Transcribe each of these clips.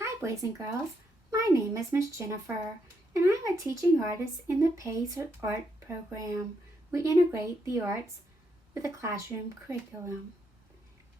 Hi boys and girls, my name is Miss Jennifer and I'm a teaching artist in the PACE Art program. We integrate the arts with a classroom curriculum.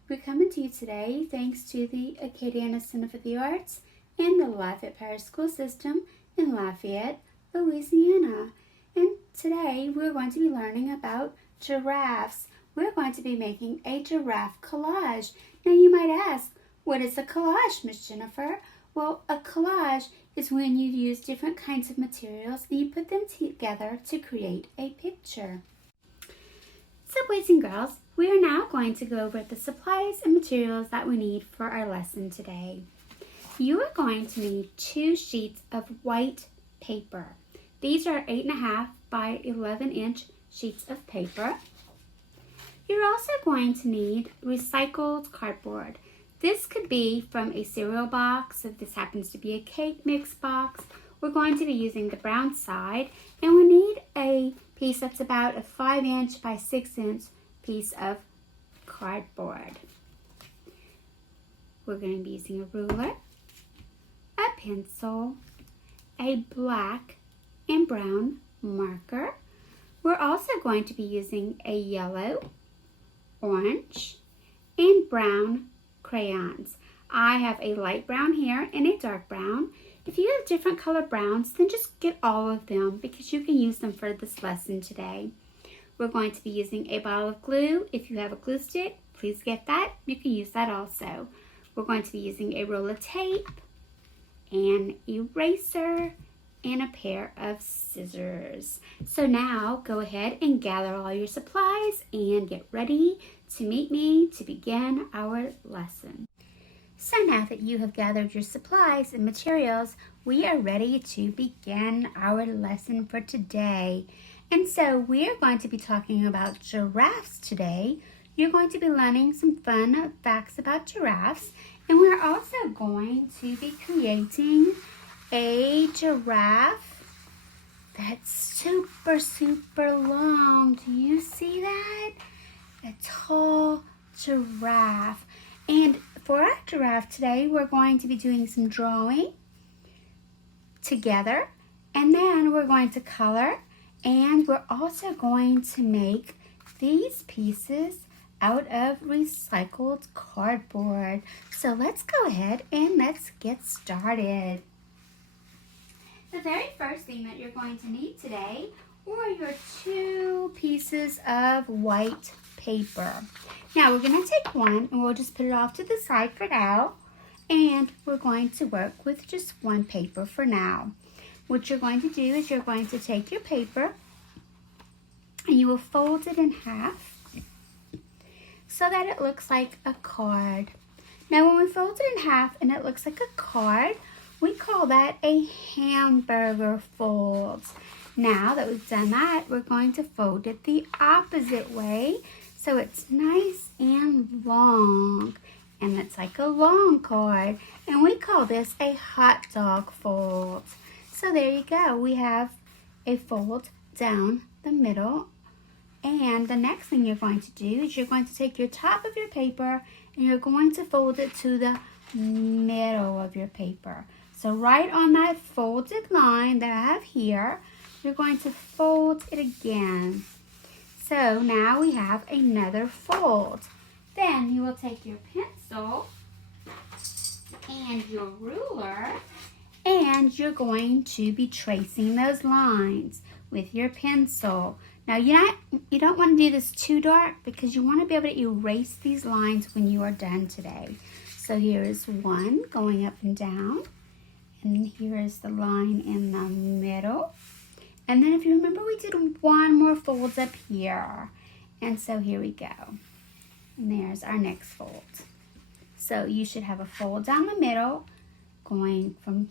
We're coming to you today thanks to the Acadiana Center for the Arts and the Lafayette Parish School System in Lafayette, Louisiana. And today we're going to be learning about giraffes. We're going to be making a giraffe collage. Now you might ask, what is a collage, Miss Jennifer? Well, a collage is when you use different kinds of materials and you put them together to create a picture. So boys and girls, we are now going to go over the supplies and materials that we need for our lesson today. You are going to need 2 sheets of white paper. These are 8.5 by 11-inch sheets of paper. You're also going to need recycled cardboard. This could be from a cereal box. If this happens to be a cake mix box, we're going to be using the brown side, and we need a piece that's about a 5-inch by 6-inch piece of cardboard. We're going to be using a ruler, a pencil, a black and brown marker. We're also going to be using a yellow, orange, and brown crayons. I have a light brown here and a dark brown. If you have different color browns, then just get all of them because you can use them for this lesson today. We're going to be using a bottle of glue. If you have a glue stick, please get that. You can use that also. We're going to be using a roll of tape, an eraser, and a pair of scissors. So now go ahead and gather all your supplies and get ready to meet me to begin our lesson. So now that you have gathered your supplies and materials, we are ready to begin our lesson for today. And so we are going to be talking about giraffes today. You're going to be learning some fun facts about giraffes, and we're also going to be creating a giraffe that's super long. Do you see that? A tall giraffe. And for our giraffe today, we're going to be doing some drawing together, and then we're going to color, and we're also going to make these pieces out of recycled cardboard. So let's go ahead and let's get started. The very first thing that you're going to need today are your 2 pieces of white paper. Now we're going to take one and we'll just put it off to the side for now, and we're going to work with just one paper for now. What you're going to do is you're going to take your paper and you will fold it in half so that it looks like a card. Now when we fold it in half and it looks like a card, we call that a hamburger fold. Now that we've done that, we're going to fold it the opposite way so it's nice and long. And it's like a long card. And we call this a hot dog fold. So there you go. We have a fold down the middle. And the next thing you're going to do is you're going to take your top of your paper and you're going to fold it to the middle of your paper. So right on that folded line that I have here, you're going to fold it again. So now we have another fold. Then you will take your pencil and your ruler, and you're going to be tracing those lines with your pencil. Now you don't want to do this too dark because you want to be able to erase these lines when you are done today. So here is one going up and down. And here is the line in the middle. And then if you remember, we did one more fold up here. And so here we go. And there's our next fold. So you should have a fold down the middle, going from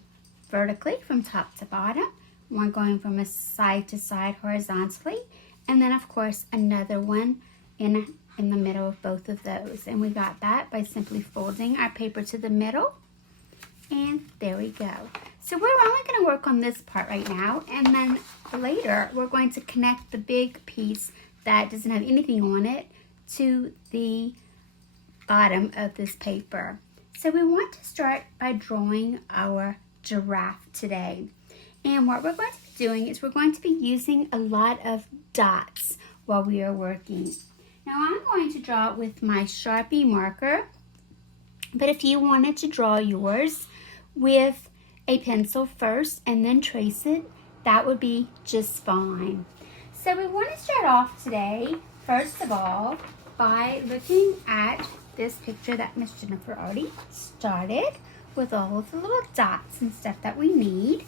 vertically from top to bottom, one going from a side to side horizontally, and then of course another one in the middle of both of those. And we got that by simply folding our paper to the middle. And there we go. So we're only going to work on this part right now, and then later we're going to connect the big piece that doesn't have anything on it to the bottom of this paper. So we want to start by drawing our giraffe today. And what we're going to be doing is we're going to be using a lot of dots while we are working. Now I'm going to draw it with my Sharpie marker, but if you wanted to draw yours with a pencil first and then trace it, that would be just fine. So we want to start off today, first of all, by looking at this picture that Miss Jennifer already started with all of the little dots and stuff that we need.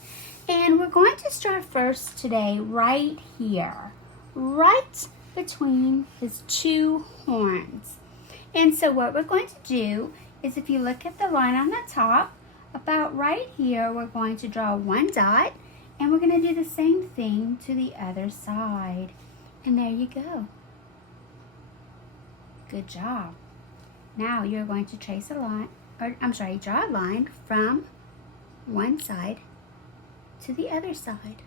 And we're going to start first today right here, right between his two horns. And so what we're going to do is, if you look at the line on the top, about right here, we're going to draw one dot, and we're going to do the same thing to the other side. And there you go. Good job. Now you're going to trace a line, draw a line from one side to the other side.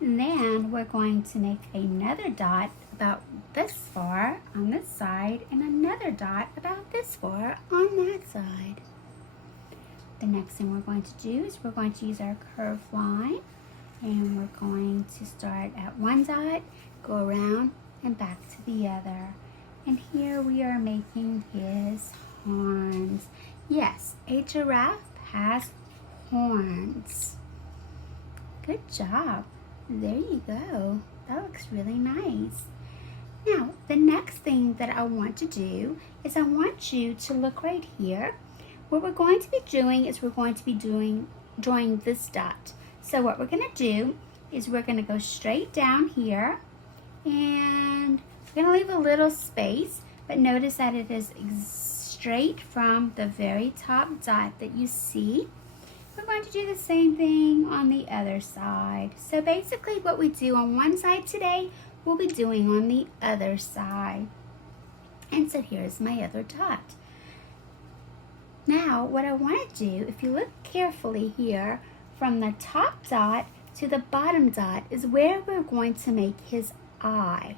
And then we're going to make another dot about this far on this side and another dot about this far on that side. The next thing we're going to do is we're going to use our curved line, and we're going to start at one dot, go around and back to the other. And here we are making his horns. Yes, a giraffe has horns. Good job. There you go. That looks really nice. Now, the next thing that I want to do is I want you to look right here. What we're going to be doing is we're going to be drawing this dot. So what we're going to do is we're going to go straight down here, and we're going to leave a little space, but notice that it is straight from the very top dot that you see. We're going to do the same thing on the other side. So basically what we do on one side today, we'll be doing on the other side. And so here's my other dot. Now what I want to do, if you look carefully here, from the top dot to the bottom dot is where we're going to make his eye.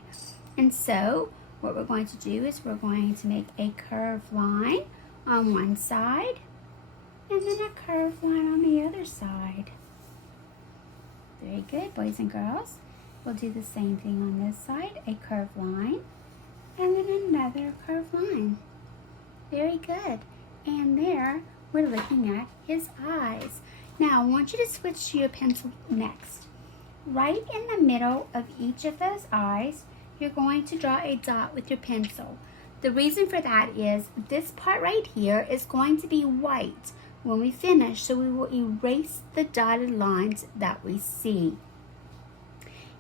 And so what we're going to do is we're going to make a curved line on one side and then a curved line on the other side. Very good, boys and girls. We'll do the same thing on this side, a curved line and then another curved line. Very good. And there we're looking at his eyes. Now I want you to switch to your pencil next. Right in the middle of each of those eyes, you're going to draw a dot with your pencil. The reason for that is this part right here is going to be white when we finish, so we will erase the dotted lines that we see.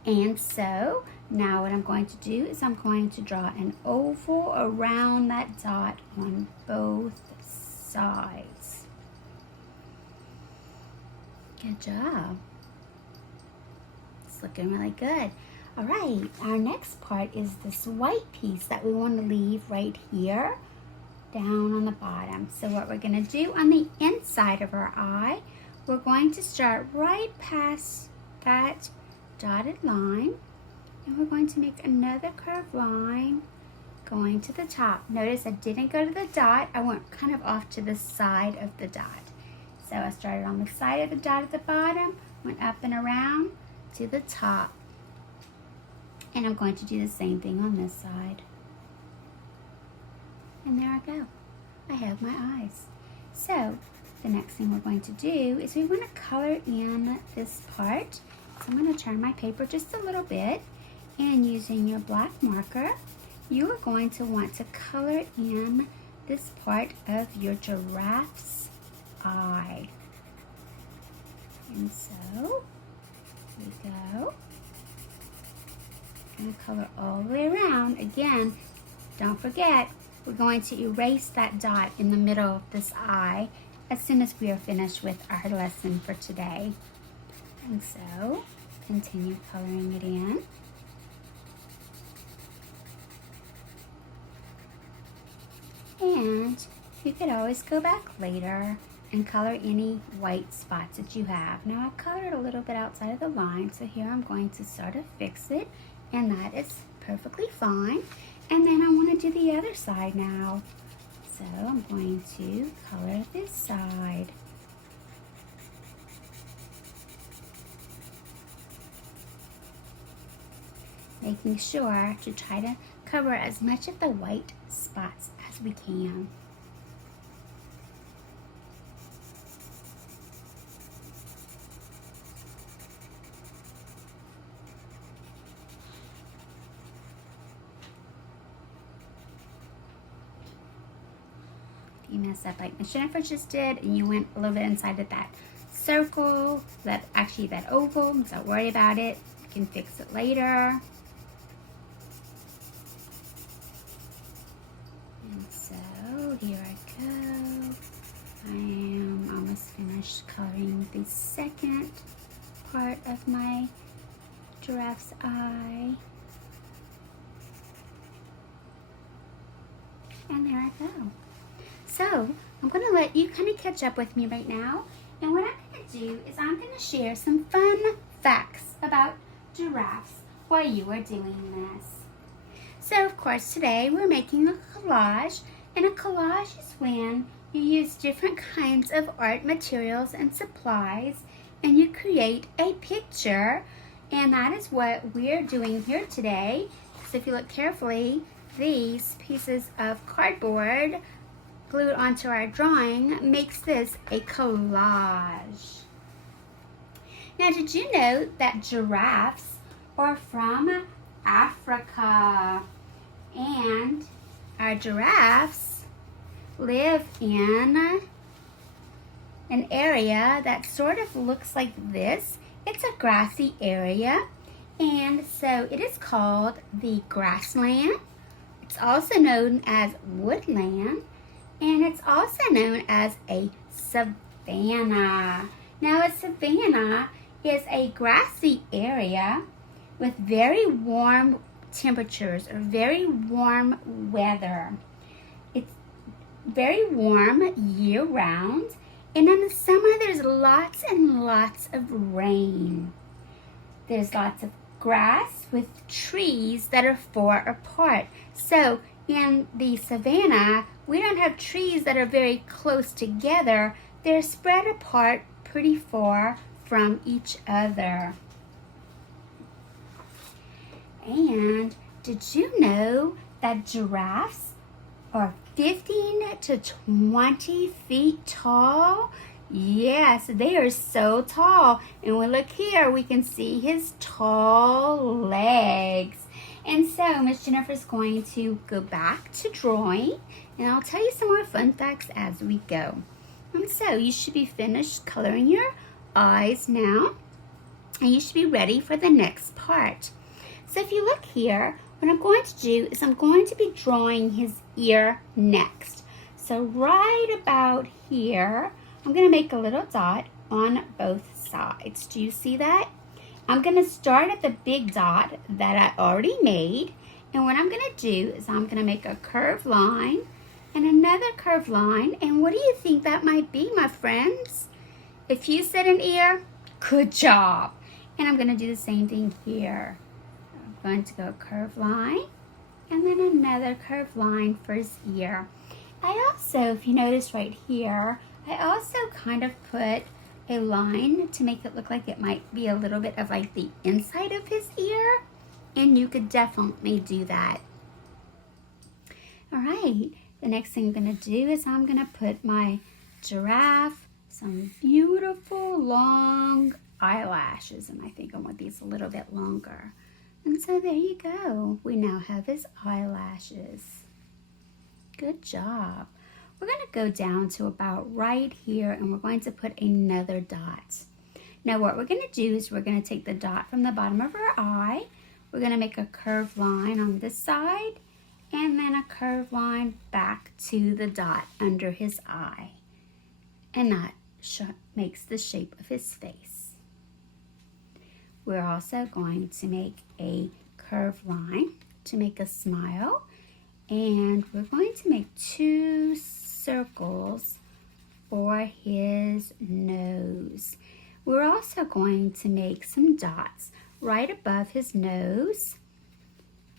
And so now what I'm going to do is I'm going to draw an oval around that dot on both sides. Good job. It's looking really good. All right, our next part is this white piece that we want to leave right here down on the bottom. So what we're going to do on the inside of our eye, we're going to start right past that dotted line, and we're going to make another curved line going to the top. Notice I didn't go to the dot, I went kind of off to the side of the dot. So I started on the side of the dot at the bottom, went up and around to the top. And I'm going to do the same thing on this side. And there I go. I have my eyes. So the next thing we're going to do is we want to color in this part. So I'm going to turn my paper just a little bit, and using your black marker, you are going to want to color in this part of your giraffe's eye. And so, here we go. I'm going to color all the way around. Again, don't forget, we're going to erase that dot in the middle of this eye as soon as we are finished with our lesson for today. And so, continue coloring it in. And you could always go back later and color any white spots that you have. Now I colored a little bit outside of the line, so here I'm going to sort of fix it, and that is perfectly fine. And then I want to do the other side now. So So I'm going to color this side. Making sure to try to cover as much of the white spots as we can. You mess up like Miss Jennifer just did, and you went a little bit inside of that circle, that oval. Don't worry about it. You can fix it later. And so here I go. I am almost finished coloring the second part of my giraffe's eye. And there I go. So I'm going to let you kind of catch up with me right now. And what I'm going to do is I'm going to share some fun facts about giraffes while you are doing this. So of course today we're making a collage. And a collage is when you use different kinds of art materials and supplies and you create a picture. And that is what we're doing here today. So if you look carefully, these pieces of cardboard glued onto our drawing makes this a collage. Now, did you know that giraffes are from Africa? And our giraffes live in an area that sort of looks like this. It's a grassy area, and so it is called the grassland. It's also known as woodland. And it's also known as a savanna. Now, a savanna is a grassy area with very warm temperatures or very warm weather. It's very warm year-round, and in the summer there's lots and lots of rain. There's lots of grass with trees that are far apart. So in the savanna, we don't have trees that are very close together. They're spread apart pretty far from each other. And did you know that giraffes are 15 to 20 feet tall? Yes, they are so tall. And we look here, we can see his tall legs. And so Miss Jennifer's going to go back to drawing, and I'll tell you some more fun facts as we go. And so you should be finished coloring your eyes now, and you should be ready for the next part. So if you look here, what I'm going to do is I'm going to be drawing his ear next. So right about here, I'm going to make a little dot on both sides. Do you see that? I'm going to start at the big dot that I already made. And what I'm going to do is I'm going to make a curved line and another curved line. And what do you think that might be, my friends? If you said an ear, good job. And I'm going to do the same thing here. I'm going to go a curved line and then another curved line for his ear. I also, if you notice right here, I also kind of put a line to make it look like it might be a little bit of like the inside of his ear, and you could definitely do that. All right, the next thing I'm going to do is I'm going to put my giraffe some beautiful long eyelashes, and I think I want these a little bit longer. And so there you go. We now have his eyelashes. Good job. We're going to go down to about right here, and we're going to put another dot. Now what we're going to do is we're going to take the dot from the bottom of our eye. We're going to make a curved line on this side, and then a curved line back to the dot under his eye. And that makes the shape of his face. We're also going to make a curved line to make a smile, and we're going to make 2 circles for his nose. We're also going to make some dots right above his nose,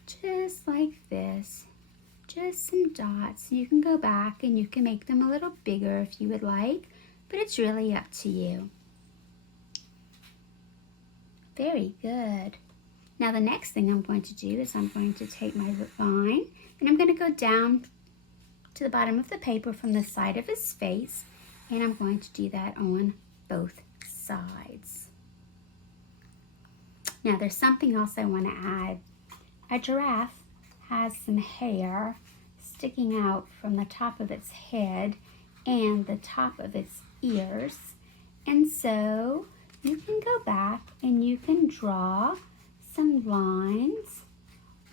just like this, just some dots. You can go back and you can make them a little bigger if you would like, but it's really up to you. Very good. Now the next thing I'm going to do is I'm going to take my line and I'm going to go down to the bottom of the paper from the side of his face, and I'm going to do that on both sides. Now there's something else I want to add. A giraffe has some hair sticking out from the top of its head and the top of its ears, and so you can go back and you can draw some lines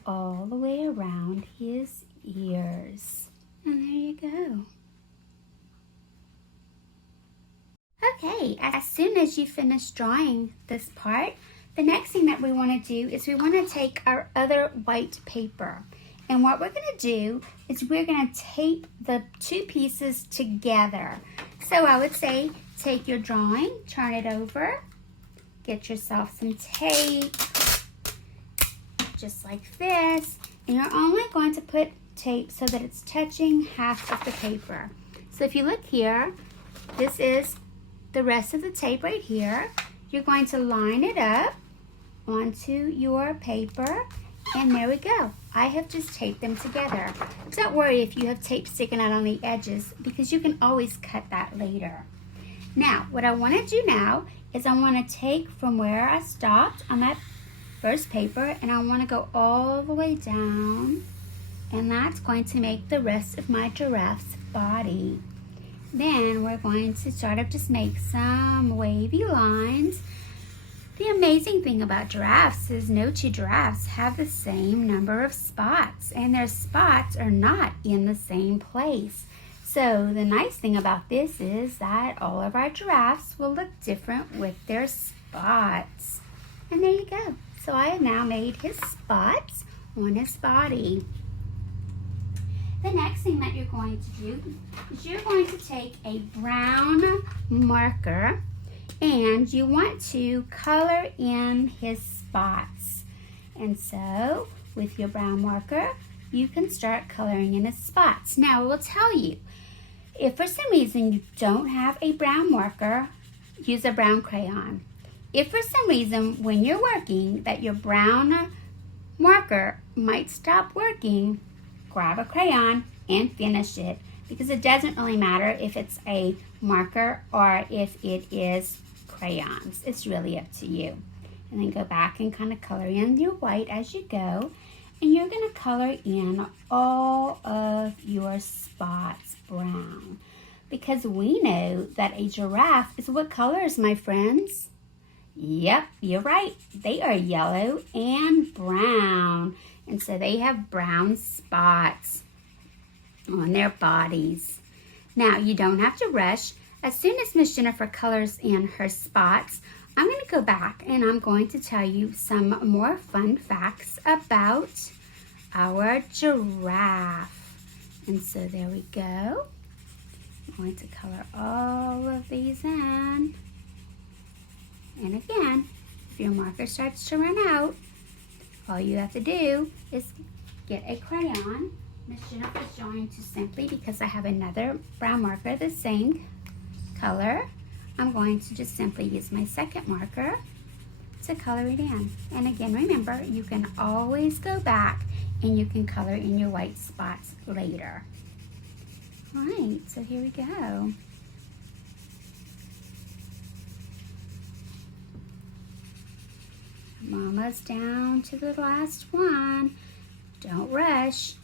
all the way around his ears. And there you go. Okay, as soon as you finish drawing this part, the next thing that we want to do is we want to take our other white paper. And what we're going to do is we're going to tape the two pieces together. So I would say take your drawing, turn it over, get yourself some tape, just like this. And you're only going to put tape so that it's touching half of the paper. So if you look here, this is the rest of the tape right here. You're going to line it up onto your paper, and there we go. I have just taped them together. Don't worry if you have tape sticking out on the edges, because you can always cut that later. Now, what I want to do now is I want to take from where I stopped on that first paper, and I want to go all the way down, and that's going to make the rest of my giraffe's body. Then we're going to sort of just make some wavy lines. The amazing thing about giraffes is no two giraffes have the same number of spots, and their spots are not in the same place. So the nice thing about this is that all of our giraffes will look different with their spots. And there you go. So I have now made his spots on his body. The next thing that you're going to do is you're going to take a brown marker and you want to color in his spots. And so with your brown marker, you can start coloring in his spots. Now I will tell you, if for some reason you don't have a brown marker, use a brown crayon. If for some reason when you're working that your brown marker might stop working, grab a crayon and finish it, because it doesn't really matter if it's a marker or if it is crayons. It's really up to you. And then go back and kind of color in your white as you go, and you're going to color in all of your spots brown, because we know that a giraffe is what colors, my friends? Yep, you're right. They are yellow and brown. And so they have brown spots on their bodies. Now, you don't have to rush. As soon as Miss Jennifer colors in her spots, I'm going to go back and I'm going to tell you some more fun facts about our giraffe. And so there we go. I'm going to color all of these in. And again, if your marker starts to run out, all you have to do is get a crayon. Miss Jennifer's going to simply, because I have another brown marker the same color, I'm going to just simply use my second marker to color it in. And again, remember, you can always go back and you can color in your white spots later. All right, so here we go. I'm almost down to the last one. Don't rush.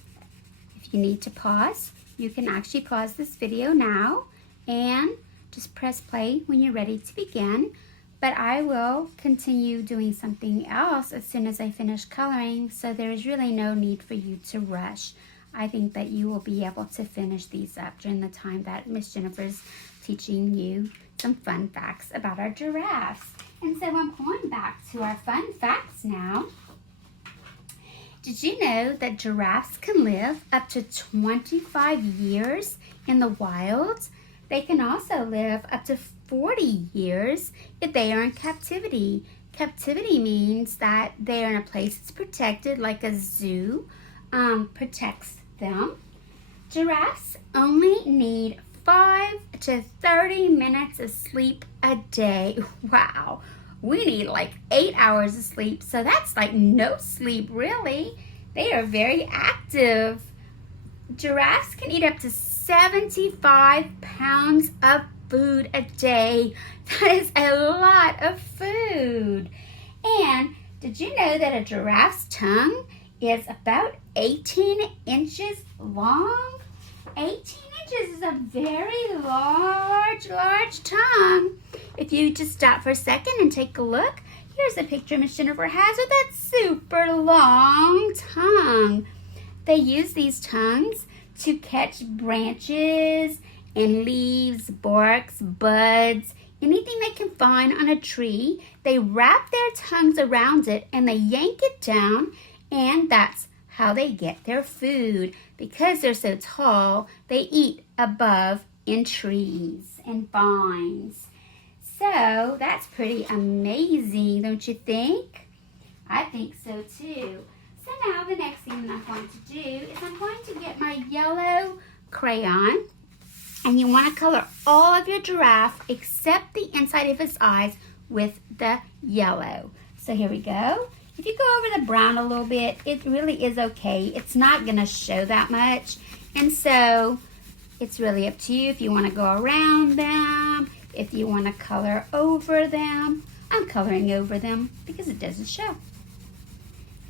If you need to pause, you can actually pause this video now and just press play when you're ready to begin. But I will continue doing something else as soon as I finish coloring, so there is really no need for you to rush. I think that you will be able to finish these up during the time that Miss Jennifer's teaching you some fun facts about our giraffes. And so I'm going back to our fun facts now. Did you know that giraffes can live up to 25 years in the wild? They can also live up to 40 years if they are in captivity. Captivity means that they are in a place that's protected, like a zoo protects them. Giraffes only need 5 to 30 minutes of sleep a day. Wow, we need like 8 hours of sleep, so that's like no sleep really. They are very active. Giraffes can eat up to 75 pounds of food a day. That is a lot of food. And did you know that a giraffe's tongue is about 18 inches long? 18 inches is a very large tongue. If you just stop for a second and take a look, here's a picture Miss Jennifer has with that super long tongue. They use these tongues to catch branches and leaves, barks, buds, anything they can find on a tree. They wrap their tongues around it and they yank it down, and that's how they get their food. Because they're so tall, they eat above in trees and vines. So that's pretty amazing, don't you think? I think so too. So now the next thing that I'm going to do is I'm going to get my yellow crayon, and you want to color all of your giraffe except the inside of his eyes with the yellow. So here we go. If you go over the brown a little bit, it really is okay. It's not going to show that much, and so it's really up to you if you want to go around them, if you want to color over them. I'm coloring over them because it doesn't show.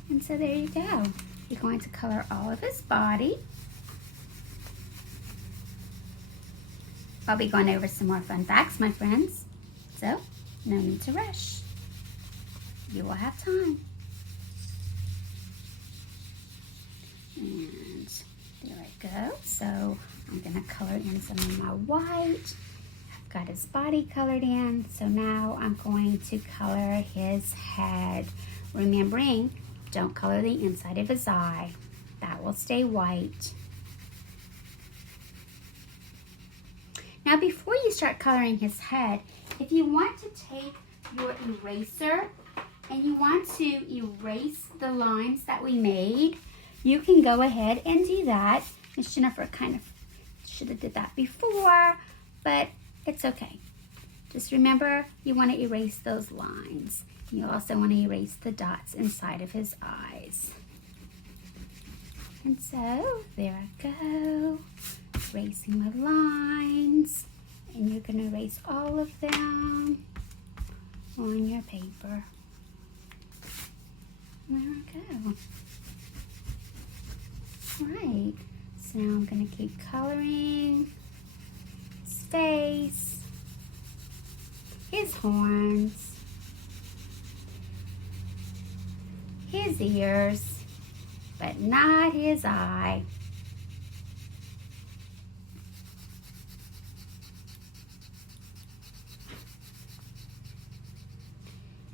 And so there you go. You're going to color all of his body. I'll be going over some more fun facts, my friends. So, no need to rush. You will have time. And there I go. So, I'm going to color in some of my white. I've got his body colored in. So now I'm going to color his head. Remembering, don't color the inside of his eye. That will stay white. Now before you start coloring his head, if you want to take your eraser and you want to erase the lines that we made, you can go ahead and do that. Miss Jennifer kind of should have did that before, but it's okay. Just remember, you want to erase those lines. You also want to erase the dots inside of his eyes. And so, there I go. Erasing my lines. And you're going to erase all of them on your paper. There I go. Alright, so now I'm going to keep coloring his face, his horns, his ears, but not his eye.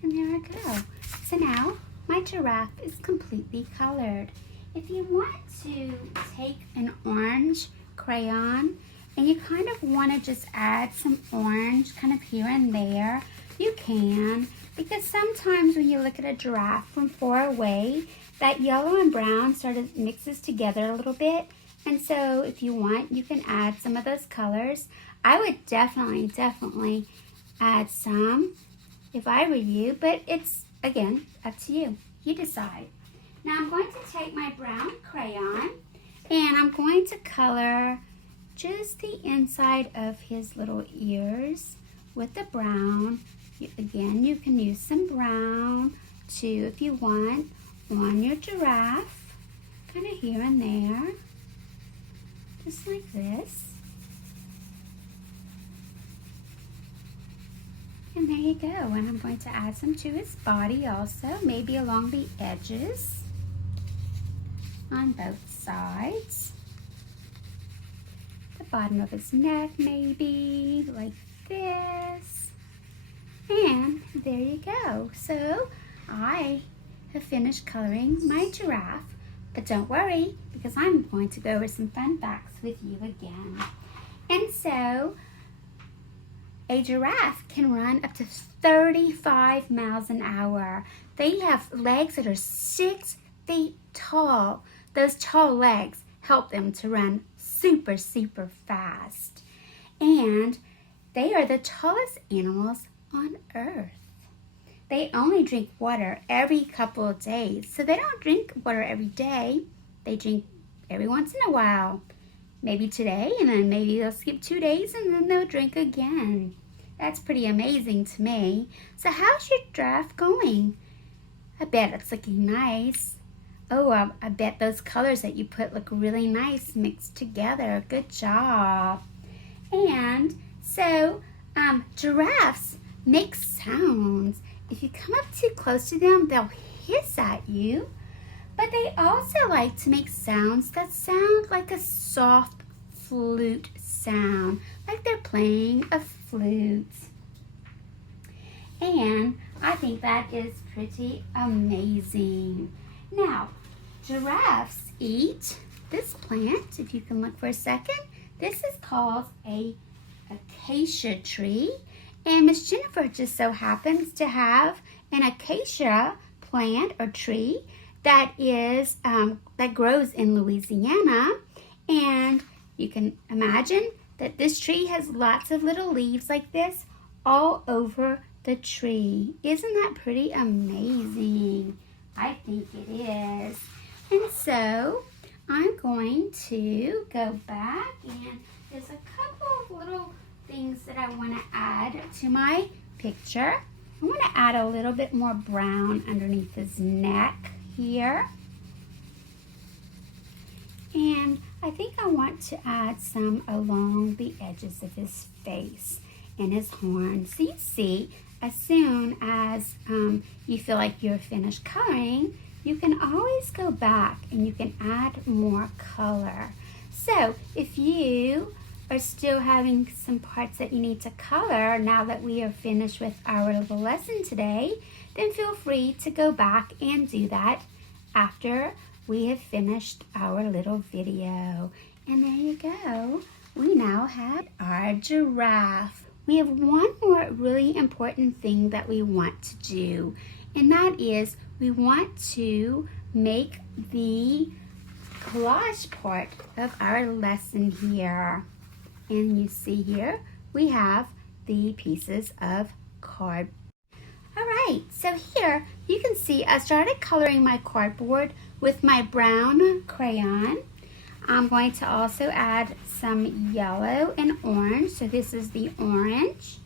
And there I go. So now my giraffe is completely colored. If you want to take an orange crayon and you kind of want to just add some orange kind of here and there, you can, because sometimes when you look at a giraffe from far away, that yellow and brown sort of mixes together a little bit. And so if you want, you can add some of those colors. I would definitely add some if I were you, but it's, again, up to you. You decide. Now I'm going to take my brown crayon and I'm going to color just the inside of his little ears with the brown. Again, you can use some brown too if you want on your giraffe, kind of here and there, just like this. And there you go. And I'm going to add some to his body also, maybe along the edges on both sides. The bottom of his neck maybe, like this. And there you go. So I have finished coloring my giraffe, but don't worry because I'm going to go over some fun facts with you again. And so a giraffe can run up to 35 miles an hour. They have legs that are 6 feet tall. Those tall legs help them to run super, super fast. And they are the tallest animals on Earth. They only drink water every couple of days, so they don't drink water every day. They drink every once in a while. Maybe today, and then maybe they'll skip 2 days, and then they'll drink again. That's pretty amazing to me. So how's your giraffe going? I bet it's looking nice. Oh, I bet those colors that you put look really nice mixed together. Good job. And so giraffes make sounds. If you come up too close to them, they'll hiss at you. But they also like to make sounds that sound like a soft flute sound, like they're playing a flute. And I think that is pretty amazing. Now, giraffes eat this plant. If you can look for a second, this is called a acacia tree. And Miss Jennifer just so happens to have an acacia plant or tree that is that grows in Louisiana. And you can imagine that this tree has lots of little leaves like this all over the tree. Isn't that pretty amazing? I think it is. And so I'm going to go back, and there's a couple of little things that I want to add to my picture. I want to add a little bit more brown underneath his neck here. And I think I want to add some along the edges of his face and his horns. So you see, as soon as you feel like you're finished coloring, you can always go back and you can add more color. So if you are still having some parts that you need to color now that we are finished with our little lesson today, then feel free to go back and do that after we have finished our little video. And there you go. We now have our giraffe. We have one more really important thing that we want to do, and that is we want to make the collage part of our lesson here. And you see here, we have the pieces of card. All right, so here you can see I started coloring my cardboard with my brown crayon. I'm going to also add some yellow and orange. So this is the orange.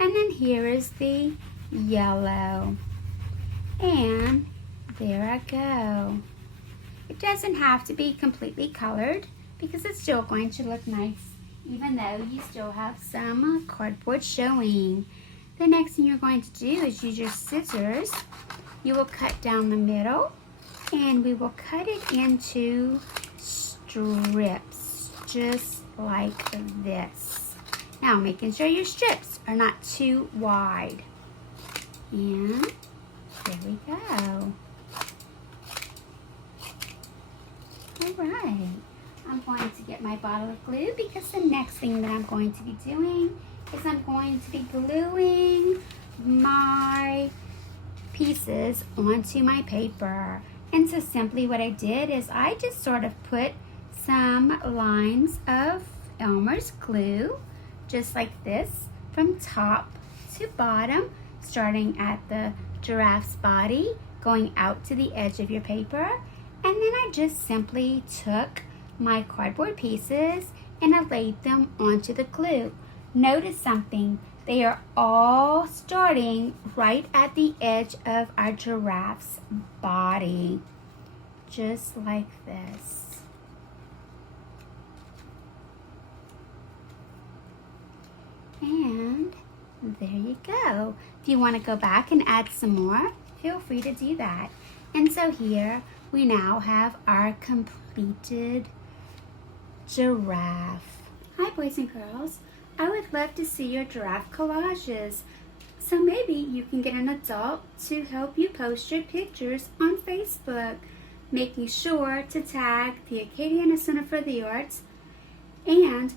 And then here is the yellow. And there I go. It doesn't have to be completely colored because it's still going to look nice even though you still have some cardboard showing. The next thing you're going to do is use your scissors. You will cut down the middle and we will cut it into strips just like this. Now making sure your strips are not too wide. And there we go. All right. I'm going to get my bottle of glue because the next thing that I'm going to be doing is I'm going to be gluing my pieces onto my paper. And so simply what I did is I just sort of put some lines of Elmer's glue, just like this, from top to bottom, starting at the giraffe's body, going out to the edge of your paper. And then I just simply took my cardboard pieces and I laid them onto the glue. Notice something, they are all starting right at the edge of our giraffe's body, just like this. And there you go. If you want to go back and add some more, feel free to do that. And so here we now have our completed giraffe. Hi boys and girls, I would love to see your giraffe collages. So maybe you can get an adult to help you post your pictures on Facebook, making sure to tag the Acadiana Center for the Arts, and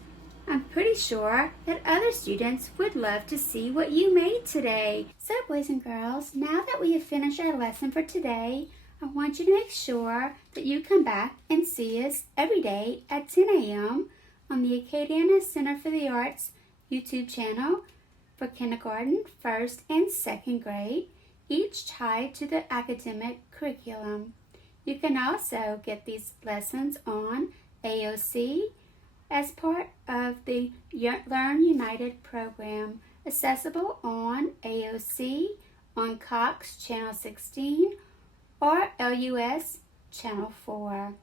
I'm pretty sure that other students would love to see what you made today. So boys and girls, now that we have finished our lesson for today, I want you to make sure that you come back and see us every day at 10 a.m. on the Acadiana Center for the Arts YouTube channel for kindergarten, first, and second grade, each tied to the academic curriculum. You can also get these lessons on AOC as part of the Learn United program, accessible on AOC, on Cox Channel 16, or LUS Channel 4.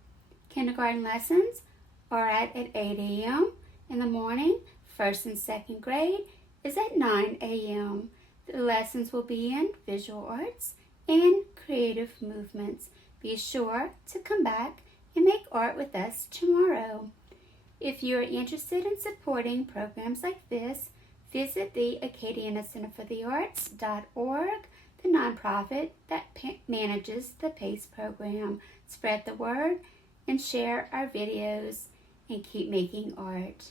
Kindergarten lessons are at 8 a.m. in the morning. First and second grade is at 9 a.m. The lessons will be in visual arts and creative movements. Be sure to come back and make art with us tomorrow. If you are interested in supporting programs like this, visit the Acadiana Center for the Arts.org, the nonprofit that manages the PACE program. Spread the word and share our videos and keep making art.